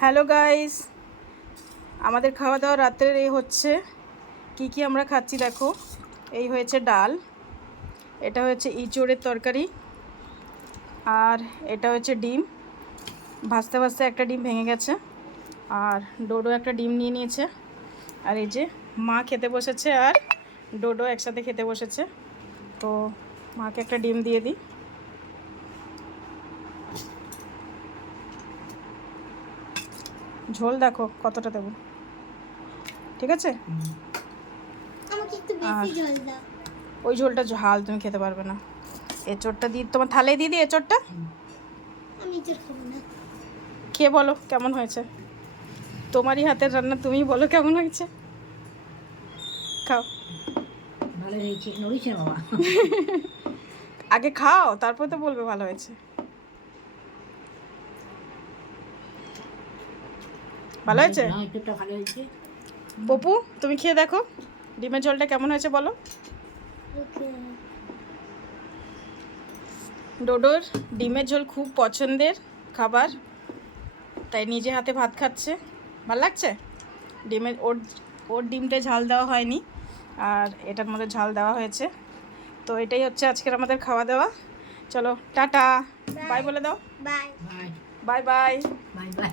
Hello guys, আমাদের খাওয়া দাওয়া রাত্রের এই হচ্ছে। কি আমরা খাচ্ছি দেখো। এই হয়েছে ডাল, এটা হচ্ছে ইঁচড়ের তরকারি, আর এটা হচ্ছে ডিম। ভাজতে ভাজতে একটা ডিম ভেঙে গেছে, আর ডোডো একটা ডিম নিয়ে নিয়েছে। আর এই যে মা খেতে বসেছে আর ডোডো একসাথে খেতে বসেছে। তো মাকে একটা ডিম দিয়ে দিই। ঝোল দেখো কতটা দেবো, ঠিক আছে? ওই ঝোলটা ঝাল তুমি খেতে পারবে না। এঁচড়টা দিয়ে তোমার থালে দিয়ে দিই। এঁচড়টা খেয়ে বলো কেমন হয়েছে। তোমারই হাতের রান্না, তুমিই বলো কেমন হয়েছে। খাও, ভালো হয়েছে নড়িছে বাবা। আগে খাও তারপর তো বলবে ভালো হয়েছে। ভালো হয়েছে ভালো হয়েছে। পপু তুমি খেয়ে দেখো ডিমের ঝোলটা কেমন হয়েছে বলো। ডোডোর ডিমের ঝোল খুব পছন্দের খাবার, তাই নিজে হাতে ভাত খাচ্ছে। ভালো লাগছে। ডিমের ওর ডিমটা ঝাল দেওয়া হয়নি, আর এটার মধ্যে ঝাল দেওয়া হয়েছে। তো এটাই হচ্ছে আজকের আমাদের খাওয়া দাওয়া। চলো টাটা, বাই বলে দাও। Bye bye bye bye bye bye.